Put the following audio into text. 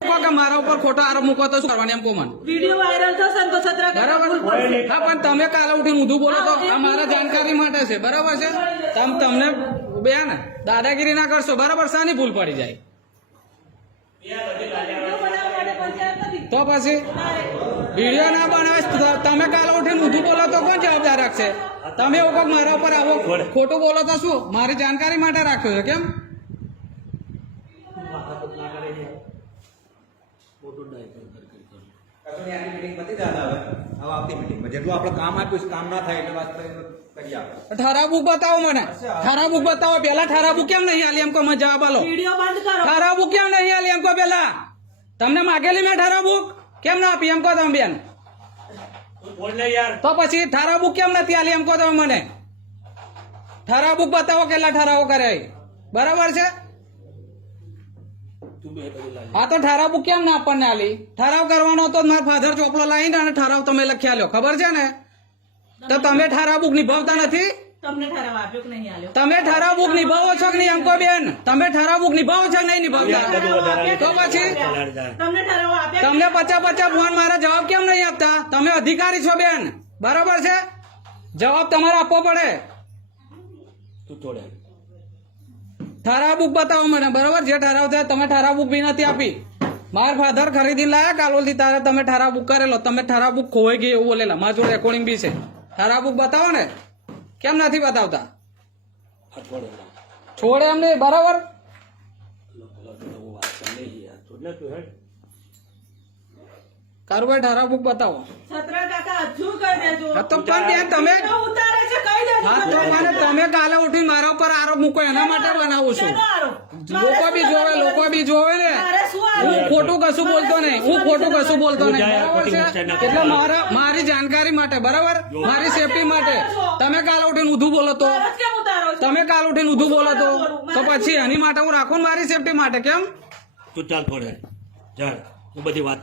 કે મારા ઉપર ખોટા આરોપ મૂકો તો શું કરવાની એમ કોમન વીડિયો વાયરલ થશે તો છત્રા બરાબર? હા પણ તમે કાલે ઉઠીને ઊંધું બોલો તો આ મારા જાણકારી માટે છે. બરાબર છે? તમ તમને બેન દાદાગીરી ના કરશો. બરાબર? શાની ભૂલ પડી જાય. તો પછી? વીડિયો ના બનાવે તમે કાલે ઉઠીને ઊંધું બોલો તો કોણ જવાબદાર રાખશે? તમે એવું કોઈક મારા ઉપર આવો ખોટું બોલો તો શું? મારી જાણકારી માટે રાખ્યો છે કેમ? કશું નહીં, આની meeting પતી જાય હવે. હવે આવતી meetingમાં. જેટલું આપણે કામ આપ્યું છે, કામ ના થાય એટલે વાત કરી આપે. ઠરાવ બુક બતાવો મને. ઠરાવ બુક બતાવો. પેલા ઠરાવ બુક કેમ નહીં આલી? એમ કો મને જવાબ આલો. વીડિયો બંધ કરો. ઠરાવ બુક કેમ નહીં આલી? એમ કહો પેલા તમને માગેલી મેં ઠરાવ બુક? કેમ ના આપી? એમ કહો તમે બેન. તો પછી ઠરાવ બુક કેમ નથી આલી? એમ કહો તમે મને. ઠરાવ બુક બતાવો કેટલા ઠરાવો કરે બરાબર છે? આ તો ઠરાવ કેમ ના આપણને આલી? ઠરાવ કરવાનો હતો મારા ફાધર ચોપડો લાવીને અને ઠરાવ તમે લખી આલ્યો ખબર છે ને? તો તમે ઠરાવ બુક નિભાવતા નથી? તમને ઠરાવ આપ્યો કે નહીં આલ્યો તમે ઠરાવ બુક નિભાવો છો કે નહીં એમ કહો બેન તમે ઠરાવ બુક નિભાવો છો કે નહીં નિભાવતા? તો પછી? તમને ઠરાવ આપ્યા તમને પચા પચા ફોન મારા જવાબ કેમ નહીં આપતા? તમે અધિકારી છો બેન. બરાબર છે? જવાબ તમારે આપવો પડે. ઠરાવ બુક બતાવો મને બરાબર? જે ઠરાવ થયા તમે ઠરાવ બુક બી નથી આપી. માર ફાધર ખરીદી લાયા કાલોલથી તારે તમે ઠરાવ બુક કરેલો. તમે ઠરાવ બુક ખોવાઈ ગઈ એવું બોલેલા મારા જોડે રેકોર્ડિંગ બી છે. ઠરાવ બુક બતાવો ને. કેમ નથી બતાવતા? છોડે એમ નહીં બરાબર? કારુભાઈ ઠરાવ બુક બતાવો. તો પણ તમે તમે કાલે ઉઠી મારા ઉપર આરોપ મૂકો એના માટે બનાવું છું. લોકો બી જોવે લોકો બી જોવે ને? હું ખોટું કશું બોલતો નહીં. હું ખોટું કશું બોલતો નહીં. એટલે મારા મારી જાણકારી માટે બરાબર? મારી સેફટી માટે. તમે કાલે ઉઠીને ઊંધું બોલો તો. ફરજ કેમ ઉતારો છો? તમે કાલે ઉઠીને ઊંધું બોલો તો. તો પછી એની માટે હું રાખું મારી સેફટી માટે કેમ? તું ચાલ થોડે ચાલ હું બધી વાત